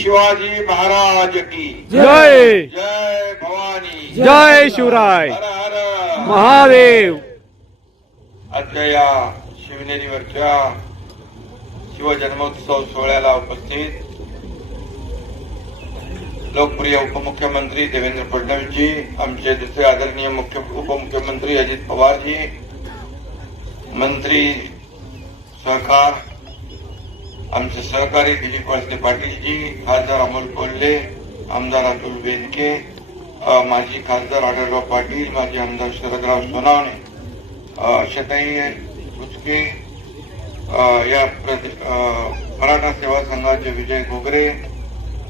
शिवाजी महाराज की। जय। जय भवानी। जय शिवराय। हर हर। महादेव। आजच्या या शिवनेरीवरच्या शिवजन्मोत्सव सोहळ्याला उपस्थित लोकप्रिय उपमुख्यमंत्री देवेंद्र फडणवीसजी आमचे दुसरे आदरणीय मुख्य उपमुख्यमंत्री अजित पवारजी मंत्री सहकार आमचे सहकारी दिलीप वळसे पाटीलजी खासदार अमोल कोल्हे आमदार अतुल बेनके माजी खासदार आढळराव पाटील माजी आमदार शरदराव सोनावणे शताई बुचके या मराठा सेवा संघाचे विजय घोगरे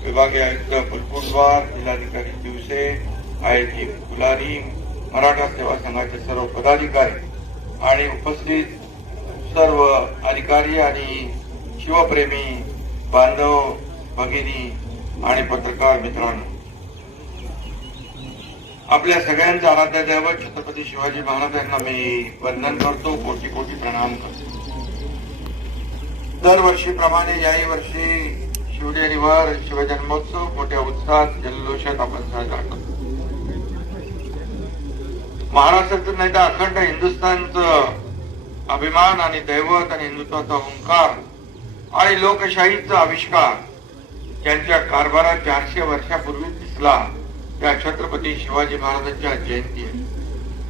विभागीय आयुक्त पुलकुटवार जिल्हाधिकारी दिवसे आयजी फुलारी मराठा सेवा संघाचे सर्व पदाधिकारी आणि उपस्थित सर्व अधिकारी आणि शिवप्रेमी बांधव भगिनी आणि पत्रकार मित्रांनो. आपल्या सगळ्यांचा आराध्य दैवत छत्रपती शिवाजी महाराजांना मी वंदन करतो कोटी कोटी प्रणाम करतो. दरवर्षीप्रमाणे याही वर्षी शिवजयंतीवर शिवजन्मोत्सव मोठ्या उत्साहात जल्लोषात आपण साजरा करतो. महाराष्ट्राचं नाही तर अखंड हिंदुस्थानचं अभिमान आणि दैवत आणि हिंदुत्वाचा ओंकार आणि लोकशाहीचा आविष्कार त्यांच्या कारभारात चारशे वर्षापूर्वी दिसला त्या छत्रपती शिवाजी महाराजांच्या जयंती आहे.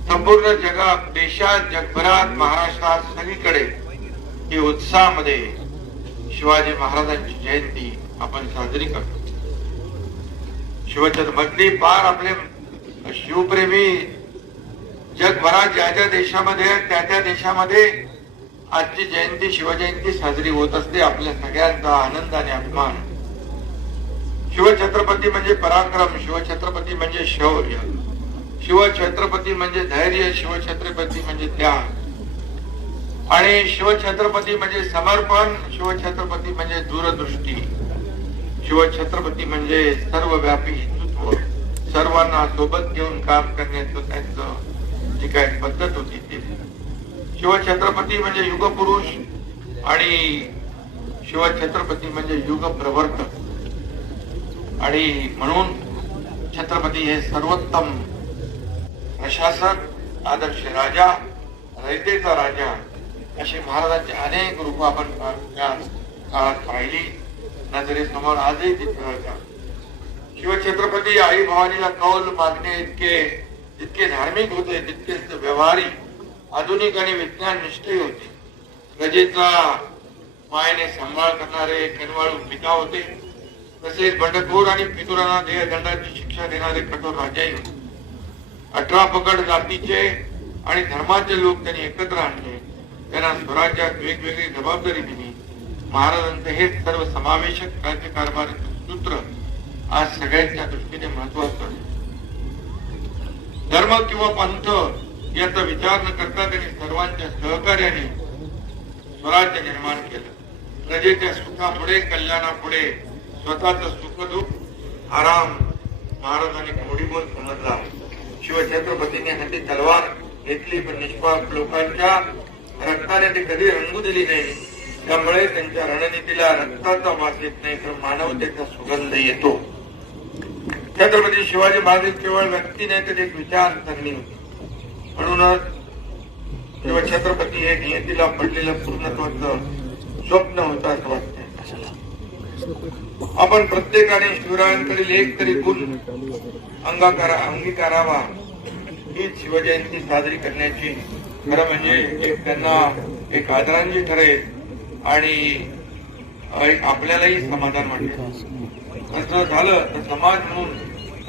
संपूर्ण जगात देशात जगभरात महाराष्ट्रात सगळीकडे ही उत्साहामध्ये शिवाजी महाराजांची जयंती आपण साजरी करतो शिवछत्रपती पार आपले शिवप्रेमी जगभरात ज्या ज्या देशामध्ये आहेत, त्या त्या देशामध्ये आजची जयंती शिवजयंती साजरी होत असते. आपल्या सगळ्यांचा आनंद आणि अभिमान. शिवछत्रपती म्हणजे पराक्रम शिवछत्रपती म्हणजे शौर्य शिवछत्रपती म्हणजे धैर्य शिवछत्रपती म्हणजे त्याग. आणि शिवछत्रपती म्हणजे समर्पण शिवछत्रपती म्हणजे दूरदृष्टी शिवछत्रपती म्हणजे सर्वव्यापी हिंदुत्व सर्वांना सोबत घेऊन काम करण्याचं त्यांचं जी काही पद्धत होती ती. शिवछत्रपती म्हणजे युगपुरुष आणि शिवछत्रपती म्हणजे युग प्रवर्तक. आणि म्हणून छत्रपती हे सर्वोत्तम प्रशासक आदर्श राजा रयतेचा राजा अशी महाराजांची अनेक रूप आपण काळात पाहिली. नजरेसमोर आजही तिथे राहतात. शिवछत्रपती आई भवानीला कौल मागणे इतके जितके धार्मिक होते तितकेच व्यवहारिक आधुनिक आणि विज्ञान निष्ठही होते. प्रजेचा मायने सांभाळ करणारे कनवाळू पिता होते. तसेच बंडखोर आणि पितुरांना देहदंडाची शिक्षा देणारे कठोर राजाही होते. अठरा पकड जातीचे आणि धर्माचे लोक त्यांनी एकत्र आणले. त्यांना स्वराज्यात वेगवेगळी जबाबदारी दिली. महाराजांचे हे सर्व समावेशक राज्यकारभाराचे सूत्र आज सगळ्यांच्या दृष्टीने महत्वाचं धर्म किंवा पंथ याचा विचार न करता त्यांनी सर्वांच्या सहकार्याने स्वराज्य निर्माण केलं. प्रजेच्या सुखापुढे कल्याणापुढे स्वतःच सुखदुःख आराम महाराजांनी कोडीबोल समजला. शिवछत्रपतीने हाती तलवार घेतली पण निष्पाप लोकांच्या रक्ताने ती कधी रंगू दिली नाही. त्यामुळे त्यांच्या रणनीतीला रक्ताचा वास येत नाही तर मानवतेचा सुगंध येतो. छत्रपती शिवाजी महाराज केवळ व्यक्ती नाही तर एक विचारसरणी होती. म्हणूनच तेव्हा छत्रपती हे नियतीला पडलेलं पूर्णत्वाचं स्वप्न होतं असं वाटतं आपण प्रत्येकाने शिवरायांकडील एक तरी गुण अंगाकारा अंगीकारावा ही शिवजयंती साजरी करण्याची. खरं म्हणजे एक त्यांना एक आदरांजली ठरेल आणि एक आपल्यालाही समाधान वाटेल. असं झालं तर समाज म्हणून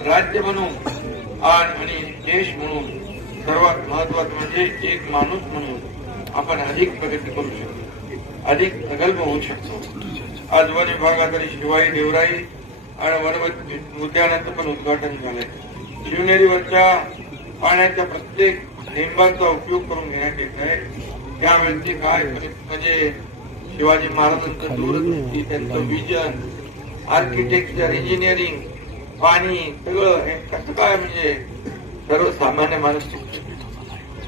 राज्य म्हणून आणि देश म्हणून सर्वात महत्वाचं म्हणजे एक माणूस म्हणून आपण अधिक प्रगती करू शकतो. अधिक प्रगल्भ होऊ शकतो. आज वन विभागात आणि शिवाई देवराई आणि वन उद्यानाचं पण उद्घाटन झालंय. शिवनेरीवरच्या पाण्याच्या प्रत्येक थेंबाचा उपयोग करून घेण्यात येत आहे. त्यावेळी काय म्हणजे, म्हणजे शिवाजी महाराजांचं दूरदृष्टी त्यांचं विजन आर्किटेक्चर इंजिनिअरिंग पाणी सगळं हे कसं काय म्हणजे सर्वसामान्य माणूस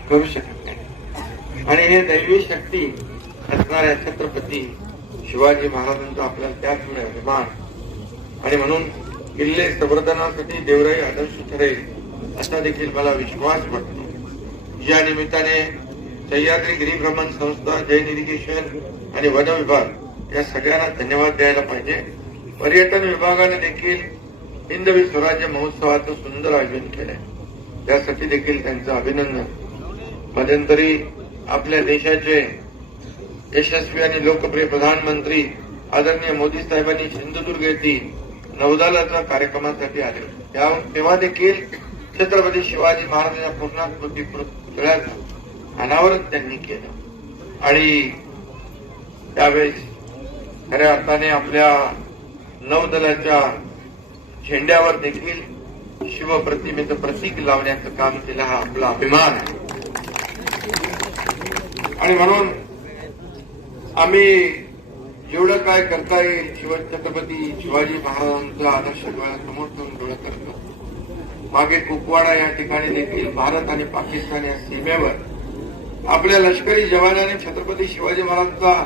करू शकत नाही. आणि हे दैवी शक्ती असणाऱ्या छत्रपती शिवाजी महाराजांचा आपल्याला त्याचमुळे अभिमान. आणि म्हणून किल्ले संवर्धनासाठी देवराई आदर्श ठरेल असा देखील मला विश्वास वाटतो. या निमित्ताने सह्याद्री गिरीभ्रमण संस्था जैन इरिगेशन आणि वन विभाग या सगळ्यांना धन्यवाद द्यायला पाहिजे. पर्यटन विभागाने देखील हिंदवी स्वराज्य महोत्सवाचं सुंदर आयोजन केलंय. त्यासाठी देखील त्यांचं अभिनंदन. मध्यंतरी आपल्या देशाचे यशस्वी आणि लोकप्रिय प्रधानमंत्री आदरणीय मोदी साहेबांनी सिंधुदुर्ग येथील नौदलाच्या कार्यक्रमासाठी आले. त्या- तेव्हा देखील छत्रपती शिवाजी महाराजांच्या पूर्णाकृती पुतळ्याचं अनावरण त्यांनी केलं. आणि त्यावेळेस खऱ्या अर्थाने आपल्या नौदलाच्या झेंड्यावर देखील शिवप्रतिमेचं प्रतीक लावण्याचं काम केलं हा आपला अभिमान आहे. आणि म्हणून आम्ही जेवढं काय करता येईल शिव छत्रपती शिवाजी महाराजांचा आदर्श डोळ्यासमोर ठेवून डोळं करतो. मागे कुपवाडा या ठिकाणी देखील भारत आणि पाकिस्तान या सीमेवर आपल्या लष्करी जवानाने छत्रपती शिवाजी महाराजांचा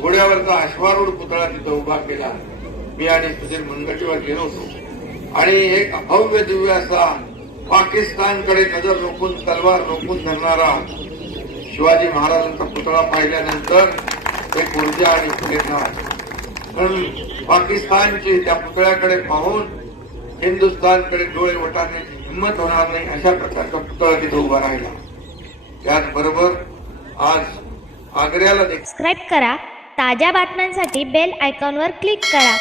घोड्यावरचा अश्वारूढ पुतळा तिथं उभा केला. मी आणि सुधीर मुनगटीवर गेलो होतो. आणि एक अभव्य दिव्य असा पाकिस्तानकडे नजर रोखून तलवार रोखून धरणारा शिवाजी महाराजांचा पुतळा पाहिल्यानंतर एक ऊर्जा आणि प्रेरणा वाटली. पाकिस्तानची त्या पुतळ्याकडे पाहून हिंदुस्थानकडे डोळे वटारण्याची हिंमत होणार नाही अशा प्रकारचा पुतळा तिथे उभा राहिला त्याचबरोबर आज आग्र्याला सबस्क्राईब करा ताज्या बातम्यांसाठी बेल आयकॉनवर क्लिक करा